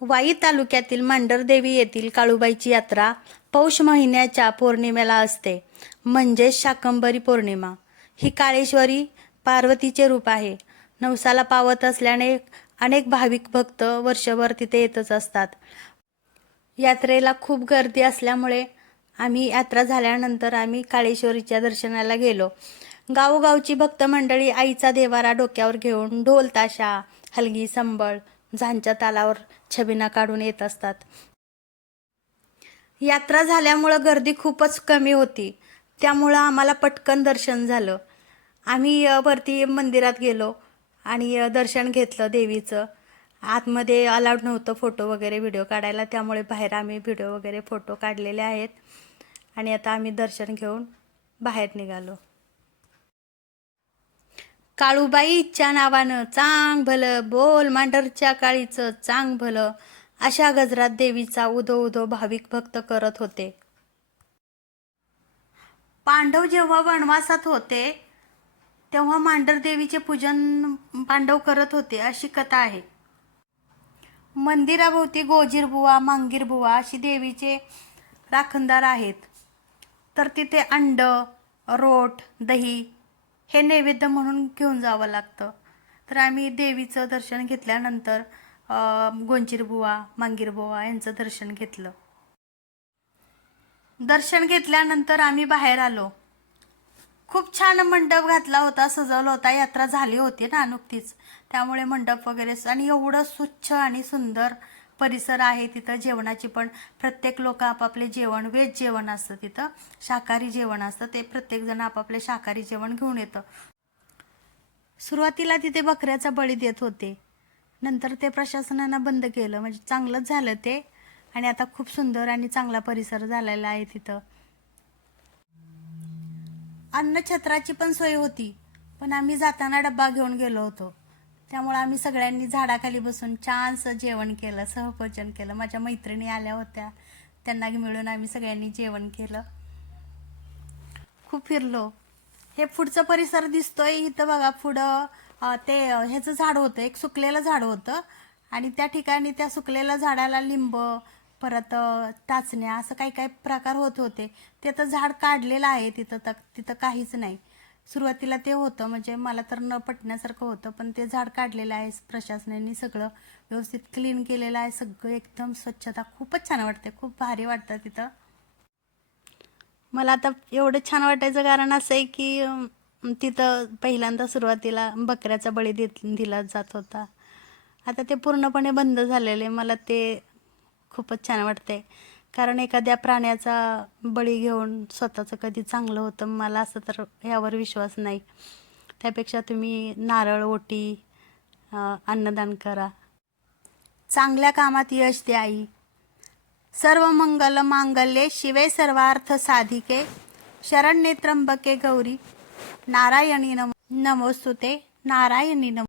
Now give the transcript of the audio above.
वाई तालुक्यातील मांडरदेवी येथील काळूबाईची यात्रा पौष महिन्याच्या पौर्णिमेला असते. म्हणजेच शाकंभरी पौर्णिमा. ही काळेश्वरी पार्वतीचे रूप आहे. नवसाला पावत असल्याने अनेक भाविक भक्त वर्षभर तिथे येतच असतात. यात्रेला खूप गर्दी असल्यामुळे आम्ही यात्रा झाल्यानंतर आम्ही काळेश्वरीच्या दर्शनाला गेलो. गावोगावची भक्त मंडळी आईचा देवारा डोक्यावर घेऊन ढोल ताशा हलगी संबळ झांच्या तालावर छबिना काढून येत असतात. यात्रा झाल्यामुळं गर्दी खूपच कमी होती. त्यामुळं आम्हाला पटकन दर्शन झालं. आम्ही वरती मंदिरात गेलो आणि दर्शन घेतलं देवीचं. आतमध्ये अलाउड नव्हतं फोटो वगैरे व्हिडिओ काढायला. त्यामुळे बाहेर आम्ही व्हिडिओ वगैरे फोटो काढलेले आहेत. आणि आता आम्ही दर्शन घेऊन बाहेर निघालो. काळूबाईच्या नावानं चांग भलं बोल मांढरच्या काळीचं चांग भलं अशा गजरात देवीचा उदो उदो भाविक भक्त करत होते. पांडव जेव्हा वनवासात होते तेव्हा मांढर देवीचे पूजन पांडव करत होते अशी कथा आहे. मंदिराभोवती गोजीरबुवा मांगीरबुवा अशी देवीचे राखणदार आहेत. तर तिथे अंड रोट दही हे नैवेद्य म्हणून घेऊन जावं लागतं. तर आम्ही देवीचं दर्शन घेतल्यानंतर गोंचीरबुवा मांगीरबुवा यांचं दर्शन घेतलं. दर्शन घेतल्यानंतर आम्ही बाहेर आलो. खूप छान मंडप घातला होता सजवला होता यात्रा झाली होती ना नुकतीच. त्यामुळे मंडप वगैरे आणि एवढं स्वच्छ आणि सुंदर परिसर आहे तिथं जेवणाची पण प्रत्येक लोक आपापले जेवण व्हेज जेवण असतं तिथं. शाकाहारी जेवण असतं. ते प्रत्येकजण आपापले शाकाहारी जेवण घेऊन येतं. सुरुवातीला तिथे बकऱ्याचा बळी देत होते. नंतर ते प्रशासनानं बंद केलं. म्हणजे चांगलंच झालं ते. आणि आता खूप सुंदर आणि चांगला परिसर झालेला आहे तिथं. अन्नछत्राची पण सोय होती. पण आम्ही जाताना डब्बा घेऊन गेलो होतो. त्यामुळे आम्ही सगळ्यांनी झाडाखाली बसून छानसं जेवण केलं सहभोजन केलं. माझ्या मैत्रिणी आल्या होत्या. त्यांना मिळून आम्ही सगळ्यांनी जेवण केलं. खूप फिरलो. हे पुढचं परिसर दिसतोय. इथं बघा पुढं ते ह्याचं झाड होतं. एक सुकलेलं झाड होतं. आणि त्या ठिकाणी त्या सुकलेल्या झाडाला लिंब परत टाचण्या असं काही काही प्रकार होत होते. ते तर झाड काढलेलं आहे तिथं तर तिथं काहीच नाही. सुरुवातीला ते होतं म्हणजे मला तर न पटण्यासारखं होतं पण ते झाड काढलेलं आहे प्रशासनाने सगळं व्यवस्थित क्लीन केलेलं आहे सगळं एकदम स्वच्छता. खूपच छान वाटते खूप भारी वाटतं तिथं. मला आता एवढं छान वाटायचं कारण असं आहे की तिथं पहिल्यांदा सुरुवातीला बकऱ्याचा बळी देत दिला जात होता. आता ते पूर्णपणे बंद झालेले मला ते खूपच छान वाटते कारण एखाद्या प्राण्याचा बळी घेऊन स्वतःचं कधी चांगलं होतं मला असं तर यावर विश्वास नाही. त्यापेक्षा तुम्ही नारळ ओटी अन्नदान करा. चांगल्या कामात यश द्या आई. सर्व मंगल मांगल्ये शिवे सर्वार्थ साधिके. शरण त्र्यंबके गौरी. नारायणी नम नमोस्तुते. नारायणी नम